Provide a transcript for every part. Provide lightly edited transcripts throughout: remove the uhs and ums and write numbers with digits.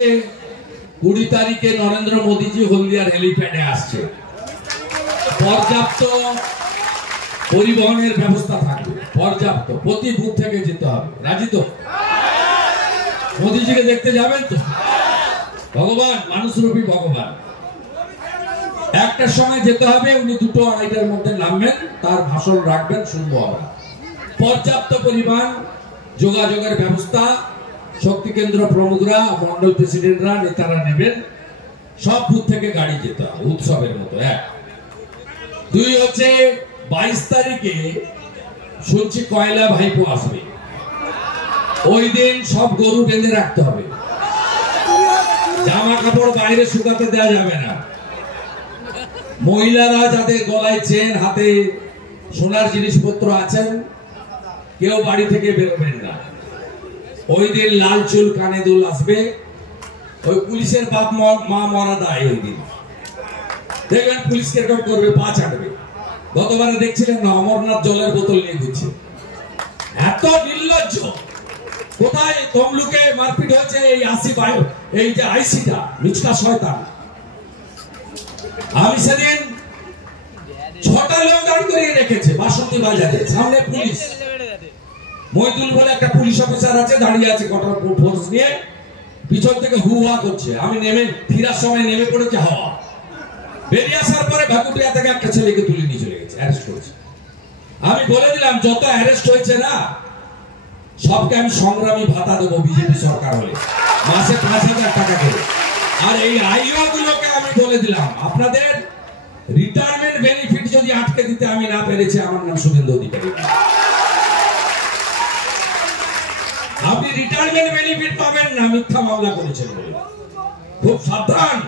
20 তারিখে নরেন্দ্র মোদীজি হলদিয়ার হেলিপ্যাডে আসছে। পর্যাপ্ত পরিবহনের ব্যবস্থা থাকবে, পর্যাপ্ত, প্রতি বুথ থেকে যেতে হবে। রাজি তো? মোদীজিকে দেখতে যাবেন তো? ভগবান, মানুষরূপী ভগবান। একটার সময় যেতে হবে, উনি 2-2:30টার মধ্যে নামবেন, তার ভাষণ রাখবেন, শুনবো আমরা। পর্যাপ্ত পরিমাণ যোগাযোগের ব্যবস্থা শক্তি কেন্দ্র প্রমুখরা, মন্ডল প্রেসিডেন্টরা, নেতারা নেবেন। সব বুথ থেকে গাড়ি যেতে হবে উৎসবের মতো। 2 হচ্ছে 22 তারিখে শুনছি কয়লা ভাইপো আসবে। ওই দিন সব গরু বেঁধে রাখতে হবে, জামা কাপড় বাইরে শুকাতে দেওয়া যাবে না। মহিলারা যাদের গলায় চেন, হাতে সোনার জিনিসপত্র আছেন, কেউ বাড়ি থেকে বেরোবেন না। ওই দিন লাল চুল, কানে দুল আসবে। ওই পুলিশের বাপ মা মরা দায়। ওই দিন দেখবেন পুলিশ কিরকম করবে, পা চাটবে। গতবারে দেখছিলেন না, অমরনাথ জলের বোতল নিয়ে ঘুরছে। এত নির্লজ্জ! কোথায় তমলুকে মারপিট হয়েছে, এই 80 এই যে আইসিটা মিচকা শয়তান। আমি সেদিন 6টা লোক দাঁড় করিয়ে রেখেছে বাসন্তী বাজারে, সামনে পুলিশ। মইদুল বলে একটা পুলিশ অফিসার আছে, দাঁড়িয়ে আছে কটার ফোর্স নিয়ে, পিছন থেকে হু হা করছে। আমি নেমে ফিরার সময় নেমে পড়েছে হাওয়া। বেরিয়ে আসার পরে ভাকুটিয়া থেকে একটা ছেলেকে তুলে নিয়ে চলে গেছে, অ্যারেস্ট করেছে। আমি বলে দিলাম, যত অ্যারেস্ট হয়েছে না, সবকে আমি সংগ্রামী ভাতা দেবো বিজেপি সরকার হলে, মাসে 5,000 টাকা করে। আর এই আইও গুলোকে আমি বলে দিলাম, আপনাদের রিটায়ারমেন্ট বেনিফিট যদি আটকে দিতে আমি না পেরেছি, আমার নাম শুভেন্দু অধিকারী। আপনি রিটায়ারমেন্ট বেনিফিট পাবেন না মিথ্যা মামলা করেছেন বলে। খুব সাবধান।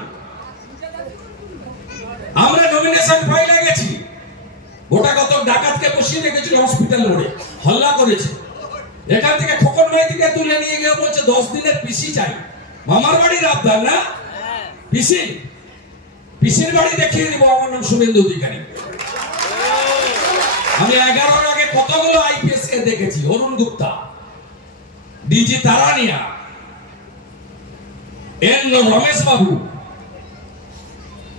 আমরা নমিনেশন ফাইলে গেছি, গোটা কত ডাকাতকে বসিয়ে রেখেছিল হসপিটাল মোড়ে, হল্লা করেছে। এখান থেকে খোকন মাইতিকে তুলে নিয়ে গিয়ে বলছে 10 দিনের পিসি চাই। মামার বাড়ির আবদার না, পিসির বাড়ি দেখিয়ে দিব। আমার নাম শুভেন্দু অধিকারী। আমি 11-র আগে কতগুলো আইপিএস কে দেখেছি, অরুণ গুপ্তা, ডিজি তারানিয়া, এন রমেশ বাবু,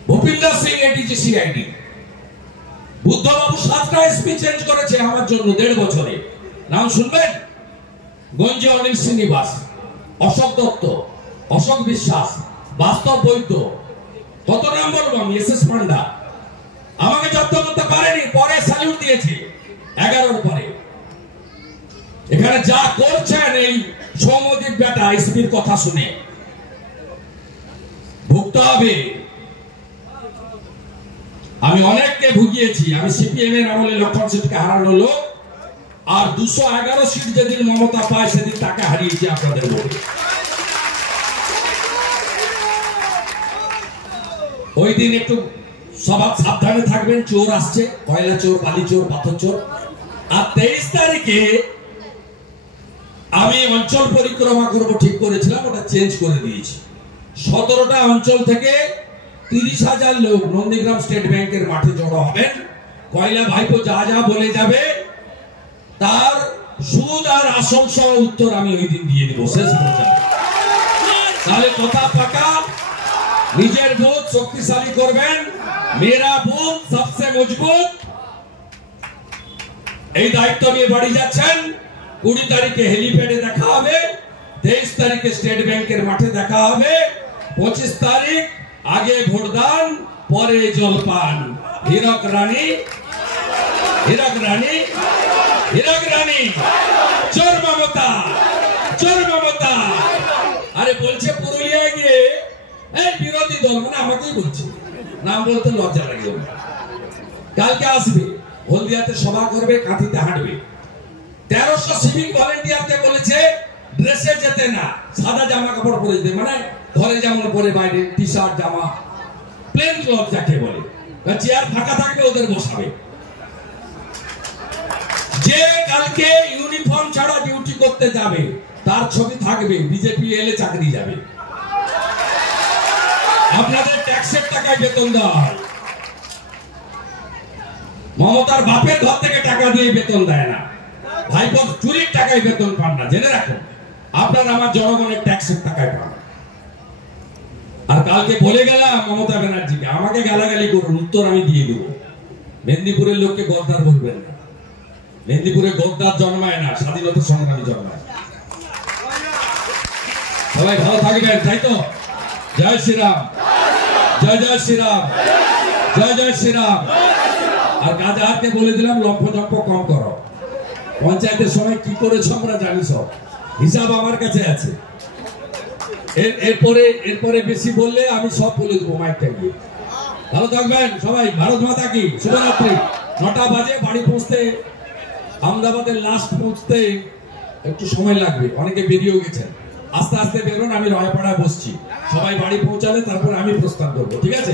Bhupinder Singh ADG CID. বুদ্ধবাবু 7টা SP change করেছে আমার জন্য 1.5 বছরে। নাম শুনবেন? গঞ্জে অনিল শ্রীনিবাস, অশোক দত্ত, অশোক বিশ্বাস, বাস্তব বৈদ্য। কত নাম বলবো আমি? এস এস পান্ডা। আমাকে জব্দ করতে পারেনি, পরে স্যালুট দিয়েছে 11-র পরে। এখানে যা করছেন এই সৌমদীপ বেটা এসপির কথা শুনে ভুগতে হবে। আমি অনেককে ভুগিয়েছি। আমি সিপিএম এর আমলে লক্ষণ সিটকে হারানো লোক, আর 211 সিট যেদিন মমতা পায় সেদিন তাকে হারিয়েছি আপনাদের ভোটে। ওই দিন একটু সবাই সাবধানে থাকবেন, চোর আসছে, কয়লা চোর, বালি চোর, পাথর চোর। আর 23 তারিখে আমি অঞ্চল পরিক্রমা করব ঠিক করেছিলাম, ওটা চেঞ্জ করে দিয়েছি। 17টা অঞ্চল থেকে 30,000 লোক নন্দীগ্রাম স্টেট ব্যাংকের মাঠে জড়ো হবেন। কয়লা ভাইপো যা যা বলে যাবে তার সুদ আর আসল সহ উত্তর আমি ওই দিন দিয়ে দিব শেষ পর্যন্ত। তাহলে কথা পাকা। নিজের বুথ শক্তিশালী করবেন। মেরা বুথ সবচেয়ে মজবুত। এই দায়িত্ব নিয়ে বাড়ি যাচ্ছেন। 20 তারিখে হেলিপ্যাডে দেখা হবে, 23 তারিখে স্টেট ব্যাংকের মাঠে দেখা হবে, 25 তারিখ আগে ভোটদান, পরে জলপান। হীরক রানী, হীরক রানী, হীরক রানী, চোর মমতা, চোর মমতা। আরে বলছে পুরুলিয়ায় গিয়ে, এই বিরোধী দল মানে আমাকেই বলছে, নাম বলতে লজ্জা লাগে। কালকে আসবে, হলদিয়াতে সভা করবে, কাঁথিতে হাঁটবে। 1300 সিভিক ভলেন্টিয়ারকে বলেছে ড্রেসে যেতে না, সাদা জামা কাপড় পরে যেতে, মানে ঘরে যেমন পরে বাইরে টি শার্ট জামা, প্লেন ক্লথ যাকে বলে। চেয়ার ফাঁকা থাকবে, ওদের বসাবে। যে কালকে ইউনিফর্ম ছাড়া ডিউটি করতে যাবে তার ছবি থাকবে, বিজেপি এলে চাকরি যাবে। আপনাদের ট্যাক্সের টাকায় বেতন দেওয়া হয়, মমতার বাপের ঘর থেকে টাকা দিয়ে বেতন দেয় না। ভাইপো চুরির টাকায় বেতন পান না, জেনে রাখুন। আপনার আমার জনগণের ট্যাক্সের টাকায় পান। কালকে বলে গেলাম মমতা ব্যানার্জিকে, আমাকে গালাগালি করুন, উত্তর আমি দিয়ে দেব। মেদিনীপুরের লোককে গদ্দার বলবেন না। মেদিনীপুরে গদ্দার জন্মায় না, স্বাধীনতা সংগ্রামী জন্মায়। সবাই ভালো থাকবেন, তাই তো? জয় শ্রীরাম, জয় জয় শ্রীরাম, জয় জয় শ্রীরাম। আর গাজাহারকে বলে দিলাম লম্ফ জম্প কম করো। পঞ্চায়েতের সময় কি করেছ আমরা জানি, সব হিসাব আমার কাছে আছে। এরপরে বেশি বললে আমি সব বলে দেবো মাইকটা গিয়ে। ভালো থাকবেন সবাই, ভারত মাতা কি, শুভরাত্রি। 9টা বাজে, বাড়ি পৌঁছতে আহমেদাবাদের লাস্ট পৌঁছতে একটু সময় লাগবে, অনেকে বেরিয়েও গেছেন। আস্তে আস্তে বেরোন, আমি রায়পাড়ায় বসছি, সবাই বাড়ি পৌঁছালে তারপর আমি প্রস্থান করবো, ঠিক আছে?